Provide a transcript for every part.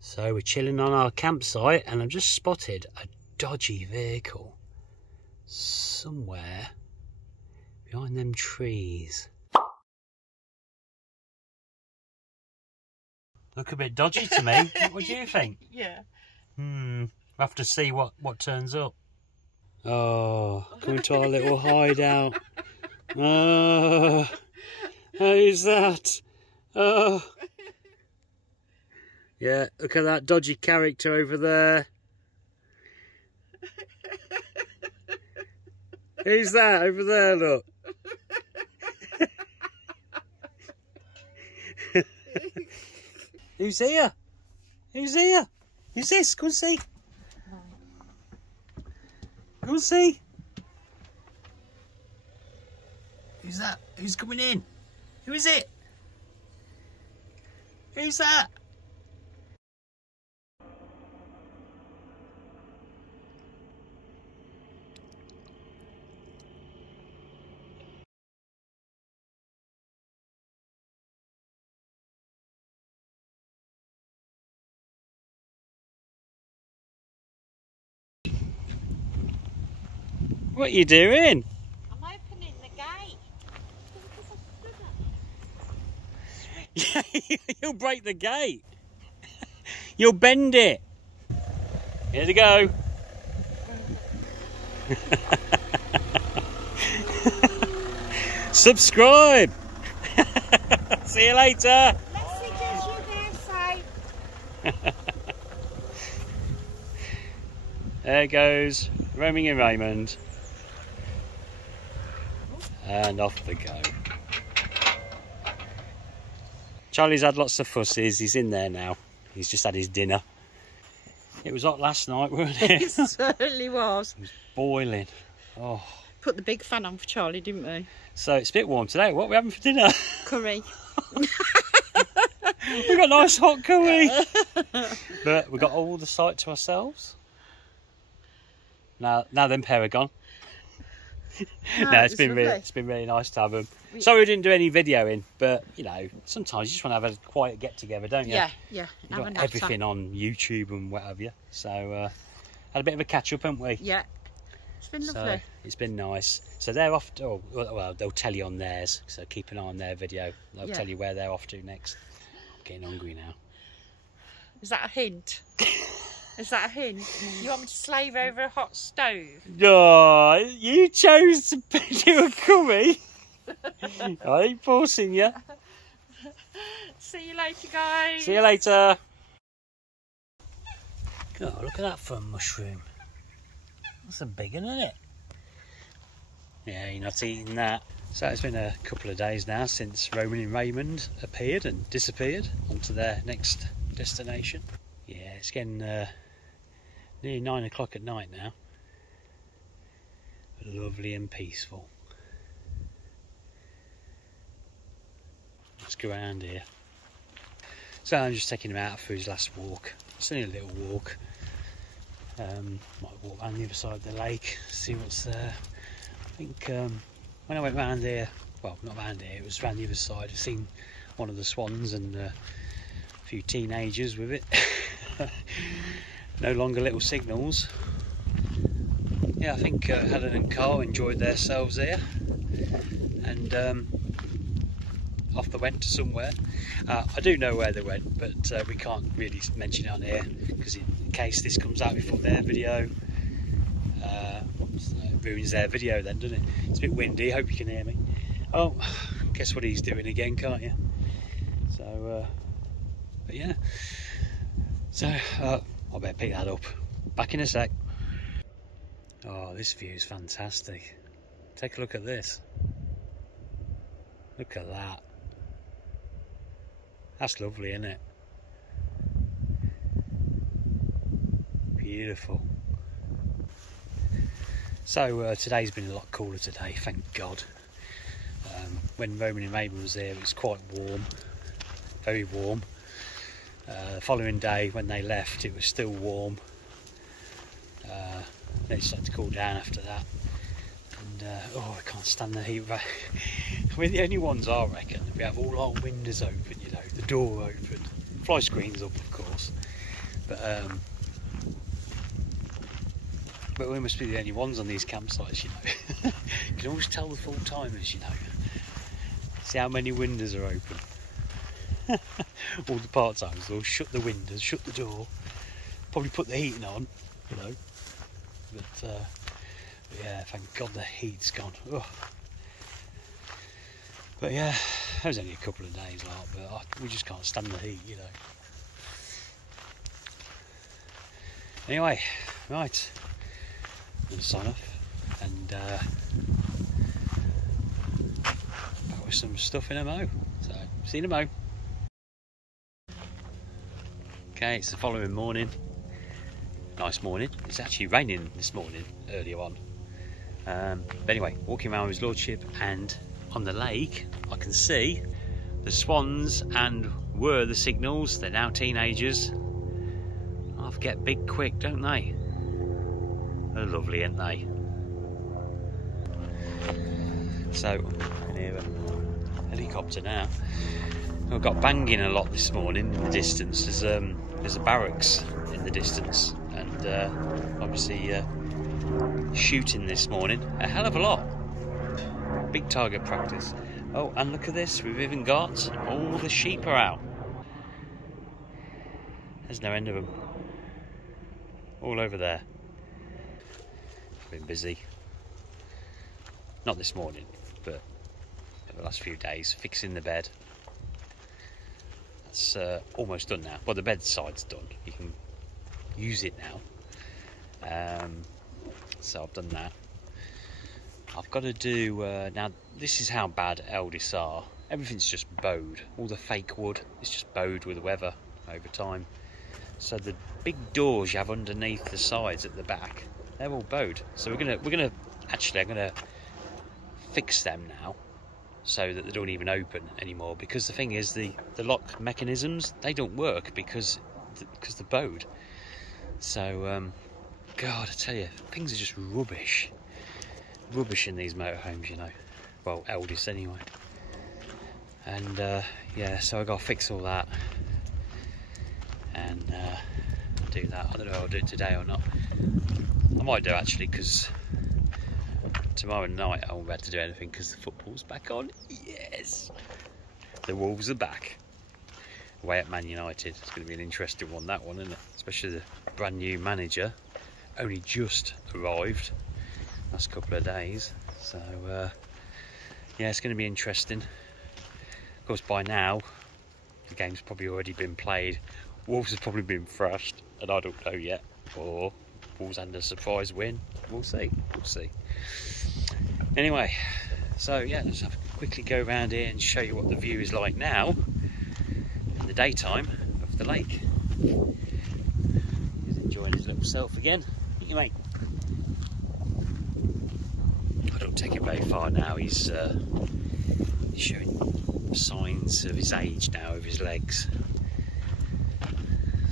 So we're chilling on our campsite and I've just spotted a dodgy vehicle somewhere behind them trees. Look a bit dodgy to me. What do you think? Yeah. We'll have to see what turns up. Oh, coming to our little hideout. Oh, who's that? Oh. Yeah, look at that dodgy character over there. Who's that over there, look? Who's here? Who's here? Who's this? Go and see. Go and see. Who's that? Who's coming in? Who is it? Who's that? What are you doing? I'm opening the gate. Yeah, you'll break the gate. You'll bend it. Here they go. Subscribe. See you later. Messages you there, say. There goes Roaming and Raymond. And off they go. Charlie's had lots of fusses. He's in there now. He's just had his dinner. It was hot last night, wasn't it? It certainly was. It was boiling. Oh. Put the big fan on for Charlie, didn't we? So it's a bit warm today. What are we having for dinner? Curry. We've got nice hot curry. But we've got all the site to ourselves. Now them pair are gone. No, it's been really nice to have them. Sorry we didn't do any videoing, but you know, sometimes you just want to have a quiet get together, don't you? Yeah. You got everything on YouTube and what have you. So had a bit of a catch up, haven't we? Yeah. It's been lovely. So it's been nice. So they're off to, oh, well, they'll tell you on theirs, so keep an eye on their video. They'll tell you where they're off to next. I'm getting hungry now. Is that a hint? Is that a hint? You want me to slave over a hot stove? Oh, you chose to do a curry. I ain't forcing you. See you later, guys. See you later. Oh, look at that fun mushroom. That's a big one, isn't it? Yeah, you're not eating that. So it's been a couple of days now since Roman and Raymond appeared and disappeared onto their next destination. Yeah, it's getting nearly 9 o'clock at night now. But lovely and peaceful. Let's go around here. So I'm just taking him out for his last walk. It's only a little walk. Might walk around the other side of the lake, see what's there. I think when I went round here, well, not round here, it was round the other side, I've seen one of the swans and a few teenagers with it. No longer little signals. Yeah, I think Helen and Karl enjoyed themselves here, and off they went to somewhere. I do know where they went, but we can't really mention it on here because in case this comes out before their video, it ruins their video then, doesn't it? It's a bit windy, hope you can hear me. Oh, guess what he's doing again, can't you? So, but yeah. So, I better pick that up. Back in a sec. Oh, this view is fantastic. Take a look at this. Look at that. That's lovely, isn't it? Beautiful. So today's been a lot cooler today, thank God. When Roman and Raymond was there, it was quite warm, very warm. The following day, when they left, it was still warm. Then it started to cool down after that. And oh, I can't stand the heat. We're the only ones, I reckon. We have all our windows open, you know, the door open, fly screens up, of course. But we must be the only ones on these campsites, you know. You can always tell the full-timers, you know. See how many windows are open. All the part-timers, they'll shut the windows, shut the door, probably put the heating on, you know. But yeah, thank God the heat's gone. Ugh. But yeah, that was only a couple of days, but we just can't stand the heat, you know. Anyway, right, I'm going to sign off and back with some stuff in a mo. So, see you in a mo. Okay, it's the following morning. Nice morning. It's actually raining this morning earlier on. But anyway, walking around with his lordship, and on the lake I can see the swans and were the signals. They're now teenagers. I forget big quick, don't they? They're lovely, aren't they? So, I can hear a helicopter now. I've got banging a lot this morning in the distance. There's a barracks in the distance, and obviously shooting this morning a hell of a lot. Big target practice. Oh, and look at this, we've even got all the sheep are out. There's no end of them. All over there. I've been busy. Not this morning, but the last few days, fixing the bed. That's almost done now. Well, the bedside's done. You can use it now. So I've done that. I've got to do now. This is how bad eldest are. Everything's just bowed. All the fake wood is just bowed with weather over time. So the big doors you have underneath the sides at the back, they're all bowed. So I'm gonna fix them now, so that they don't even open anymore. Because the thing is, the lock mechanisms, they don't work because they're bowed. So God, I tell you, things are just rubbish. Rubbish in these motorhomes, you know. Well, eldest anyway. And yeah, so I got to fix all that and do that. I don't know if I'll do it today or not. I might do, actually, because tomorrow night I won't be able to do anything because the football's back on. Yes! The Wolves are back. Away at Man United. It's going to be an interesting one, that one, isn't it? Especially the brand new manager. Only just arrived last couple of days. So, yeah, it's going to be interesting. Of course, by now, the game's probably already been played. Wolves have probably been thrashed, and I don't know yet. Or Wolves had a surprise win. We'll see. We'll see. Anyway, so yeah, let's quickly go around here and show you what the view is like now in the daytime of the lake. He's enjoying his little self again. You mate. I don't take it very far now. He's showing signs of his age now with his legs.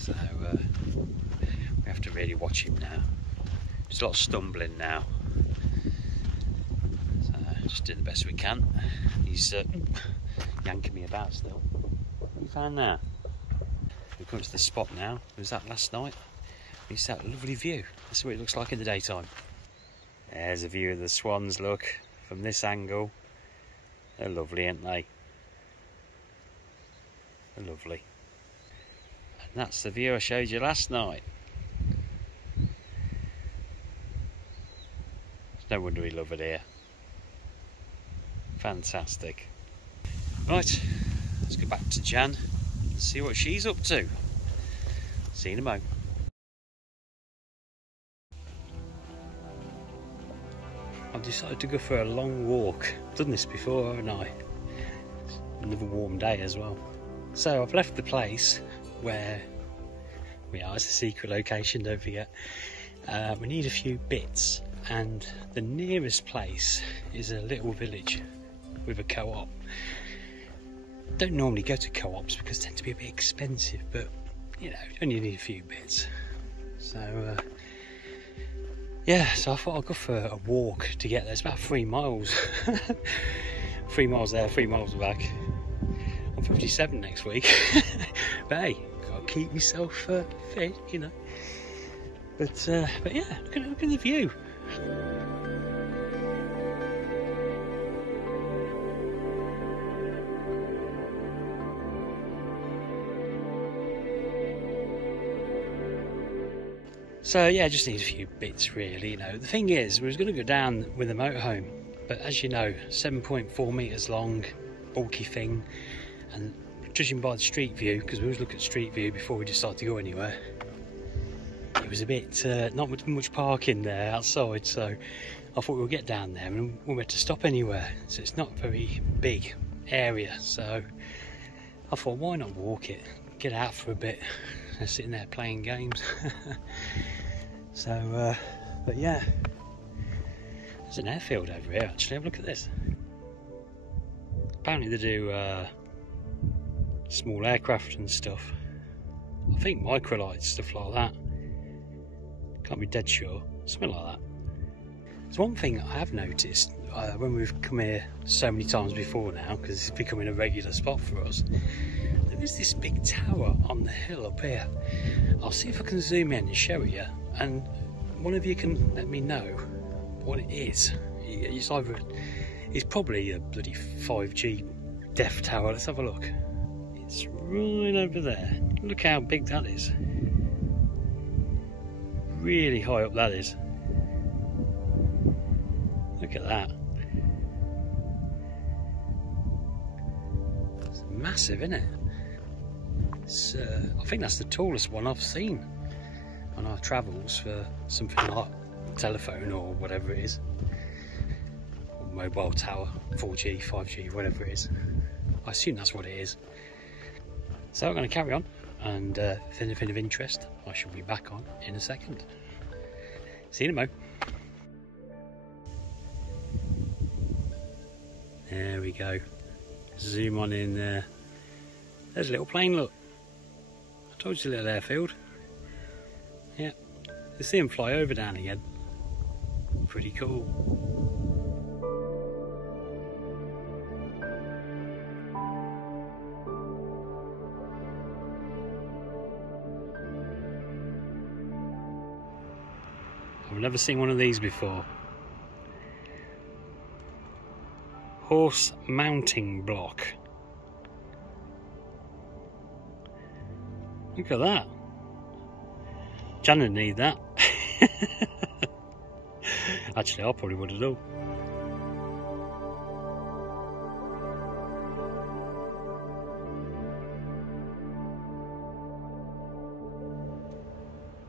So we have to really watch him now. There's a lot of stumbling now. So just do the best we can. He's yanking me about still. What have you found now? We've come to the spot now. Was that last night? It's that lovely view. That's what it looks like in the daytime. There's a view of the swans, look, from this angle. They're lovely, aren't they? They're lovely. And that's the view I showed you last night. It's no wonder we love it here. Fantastic. Right, let's go back to Jan and see what she's up to. See you in a moment. I've decided to go for a long walk. I've done this before, haven't I? It's another warm day as well. So I've left the place where we are. It's a secret location, don't forget. We need a few bits, and the nearest place is a little village with a co-op. Don't normally go to co-ops because they tend to be a bit expensive, but you know, you only need a few bits. So yeah, so I thought I'd go for a walk to get there. It's about 3 miles. 3 miles there, 3 miles back. I'm 57 next week. But hey, got to keep myself fit, you know. But yeah, look at the view. So yeah, just need a few bits really, you know. The thing is, we was going to go down with a motorhome, but as you know, 7.4 metres long, bulky thing, and judging by the street view, because we always look at street view before we decide to go anywhere, it was a bit, not much parking there outside, so I thought we'll get down there and we won't have to stop anywhere, so it's not a very big area, so I thought why not walk it, get out for a bit. They're sitting there playing games. So but yeah, there's an airfield over here actually. Have a look at this. Apparently they do small aircraft and stuff. I think microlights, stuff like that. Can't be dead sure, something like that. There's one thing I have noticed when we've come here so many times before now, because it's becoming a regular spot for us. There is this big tower on the hill up here. I'll see if I can zoom in and show it you, and one of you can let me know what it is. It's probably a bloody 5G deaf tower. Let's have a look. It's right over there. Look how big that is. Really high up that is. Look at that. It's massive, isn't it? I think that's the tallest one I've seen on our travels for something like telephone or whatever it is, or mobile tower, 4G, 5G, whatever it is. I assume that's what it is. So I'm going to carry on, and if anything of interest I shall be back on in a second. See you in a mo. There we go. Zoom on in there. There's a little plane, look. I told you, a little airfield. Yeah, you see them fly over down again. Pretty cool. I've never seen one of these before. Horse mounting block. Look at that. Jan would need that. Actually, I probably would have done.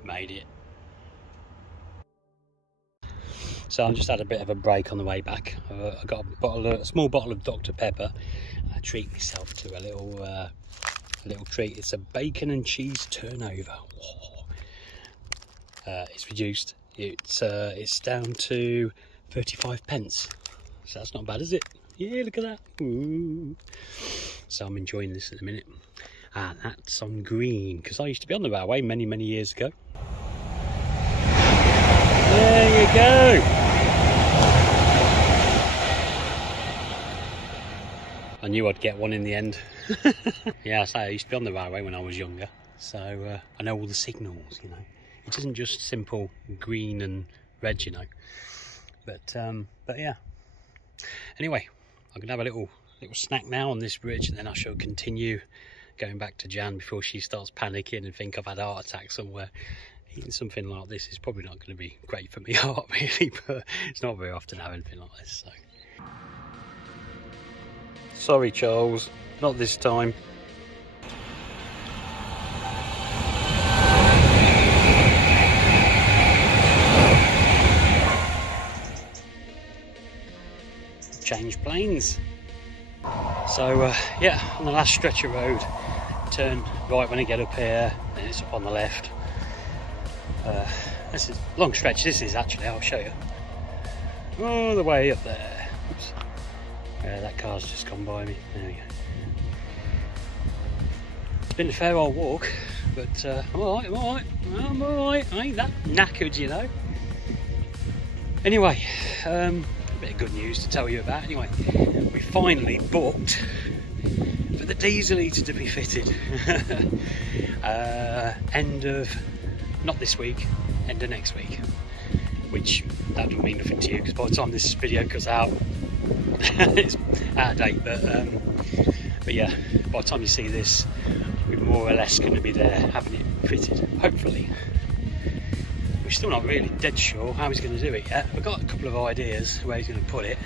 Made it. So I've just had a bit of a break on the way back. I got a small bottle of Dr. Pepper. I treat myself to a little treat. It's a bacon and cheese turnover. It's reduced. It's down to 35p. So that's not bad, is it? Yeah, look at that. Ooh. So I'm enjoying this at the minute. And that's on green, because I used to be on the railway many years ago. There you go. I knew I'd get one in the end. Yeah, I used to be on the railway when I was younger, so I know all the signals, you know. It isn't just simple green and red, you know. But yeah. Anyway, I'm gonna have a little snack now on this bridge, and then I shall continue going back to Jan before she starts panicking and think I've had a heart attack somewhere. Eating something like this is probably not going to be great for my heart, really, but it's not very often I have anything like this. So. Sorry, Charles, not this time. Change planes. So yeah, on the last stretch of road, turn right when I get up here, then it's up on the left. This is a long stretch. This is actually, I'll show you. All the way up there. Oops. That car's just gone by me. There we go. It's been a fair old walk, but I'm alright, I'm alright. I ain't that knackered, you know. Anyway, a bit of good news to tell you about. Anyway, we finally booked for the diesel heater to be fitted. end of, not this week, end of next week, which that doesn't mean nothing to you because by the time this video goes out it's out of date, but yeah, by the time you see this we're more or less going to be there having it fitted, hopefully. We're still not really dead sure how he's going to do it yet. We've got a couple of ideas where he's going to put it.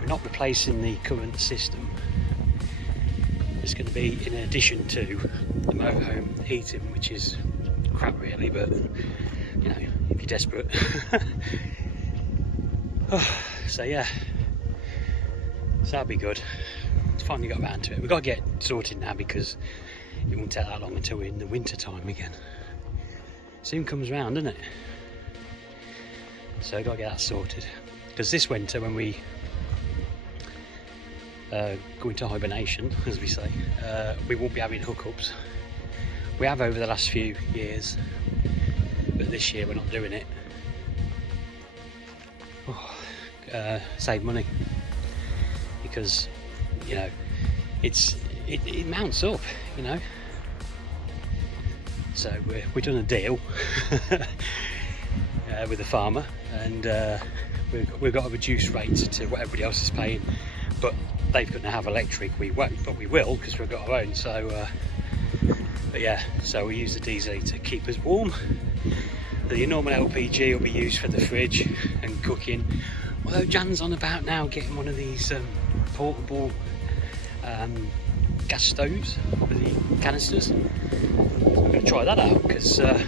We're not replacing the current system. It's going to be in addition to the motorhome heating, which is crap really, but you know, if you're desperate. So yeah, so that'll be good. Finally got around to it. We've got to get sorted now because it won't take that long until we're in the winter time again. Soon comes round, doesn't it? So I've got to get that sorted because this winter when we go into hibernation, as we say, we won't be having hookups. We have over the last few years, but this year we're not doing it. Save money because you know it mounts up, you know. So we've done a deal with the farmer, and we've got a reduced rate to what everybody else is paying, but they've got to have electric. We won't, but we will because we've got our own. So but yeah, so we use the diesel to keep us warm. The normal LPG will be used for the fridge and cooking, although Jan's on about now getting one of these portable gas stoves with the canisters. So I'm going to try that out because that'll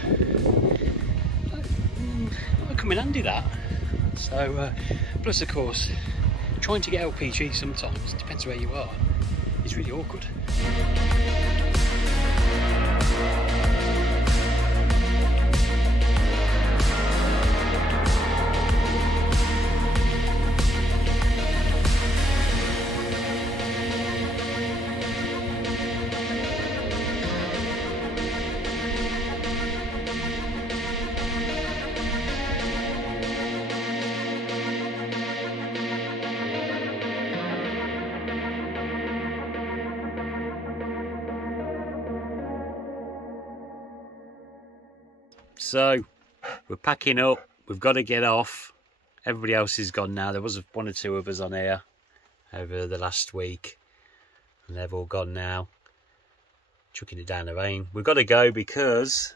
come in handy, that. So plus of course trying to get LPG sometimes, depends where you are, is really awkward. So we're packing up, we've got to get off. Everybody else is gone now. There was one or two of us on here over the last week and they've all gone now. Chucking it down the rain. We've got to go because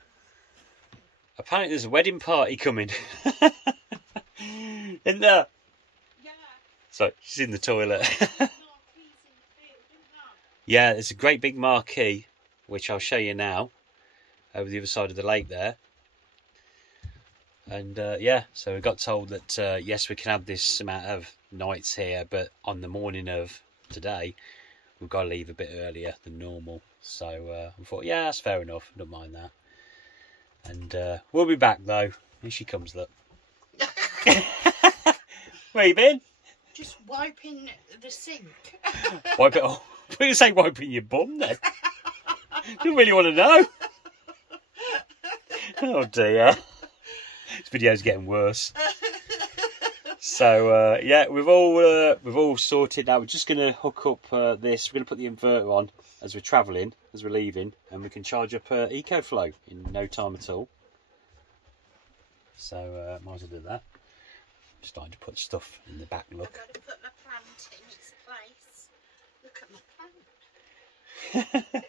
apparently there's a wedding party coming. Isn't there? Yeah. So she's in the toilet. Yeah, there's a great big marquee, which I'll show you now, over the other side of the lake there. And yeah, so we got told that yes, we can have this amount of nights here, but on the morning of today we've got to leave a bit earlier than normal. So I thought, yeah, that's fair enough, don't mind that. And we'll be back though. Here she comes, look. Where you been? Just wiping the sink. Wipe it off. What do you say, wiping your bum then? Don't really want to know. Oh dear. This video's getting worse. So yeah, we've all sorted now. We're just going to hook up this. We're going to put the inverter on as we're travelling, as we're leaving, and we can charge up EcoFlow in no time at all. So might as well do that. I'm starting to put stuff in the back. Look. I've got to put my plant in its place. Look at my plant.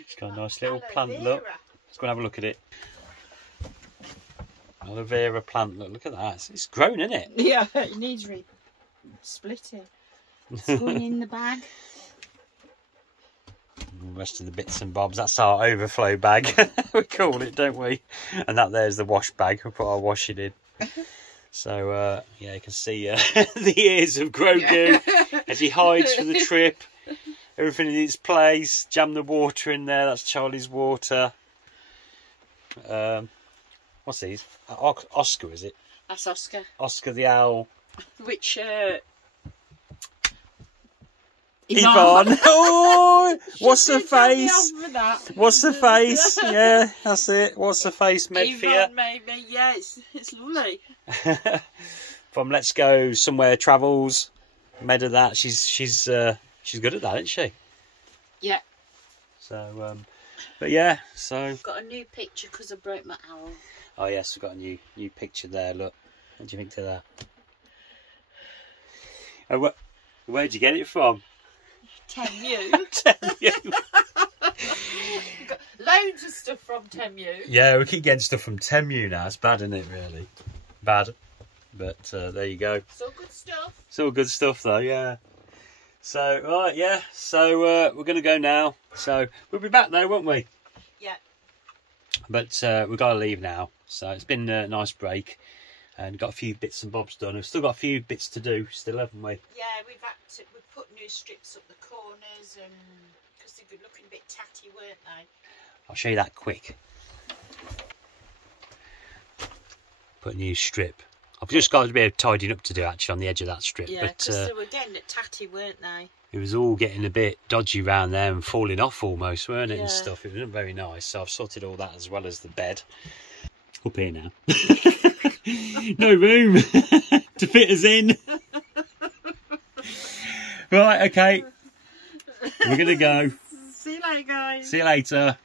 It's got a nice little plant. Look. Let's go and have a look at it. Aloe vera plant, look at that. It's grown, isn't it? Yeah, it needs splitting. It's going in the bag. The rest of the bits and bobs, that's our overflow bag. We call it, don't we? And that there's the wash bag. We'll put our washing in. So, yeah, you can see the ears of Grogu as he hides for the trip. Everything in its place. Jam the water in there. That's Charlie's water. What's these? Oscar, is it? That's Oscar. Oscar the owl. Which, Yvonne. Oh, what's the face? What's the face? Yeah, that's it. What's the face made for you? Yvonne, maybe. Yeah, it's lovely. From Let's Go Somewhere Travels, made of that. She's good at that, isn't she? Yeah. So But yeah, so I've got a new picture because I broke my owl. oh yes, we've got a new picture there. Look, what do you think of that? Oh, where'd you get it from? Temu. Temu. Got loads of stuff from Temu. Yeah, we keep getting stuff from Temu now. It's bad, isn't it? Really bad. But there you go. It's all good stuff. It's all good stuff, though. Yeah. So right, yeah. So we're going to go now. So we'll be back though, won't we? Yeah. But we've got to leave now. So it's been a nice break, and got a few bits and bobs done. We've still got a few bits to do, still, haven't we? Yeah, we've put new strips up the corners, and because they've been looking a bit tatty, weren't they? I'll show you that quick. Put a new strip. I've just got a bit of tidying up to do actually on the edge of that strip. Yeah, but because they were getting it tatty, weren't they? it was all getting a bit dodgy round there and falling off almost, weren't it? Yeah. And stuff. It wasn't very nice. So I've sorted all that as well as the bed. Up here now. No room to fit us in. Right, okay. We're going to go. See you later, guys. See you later.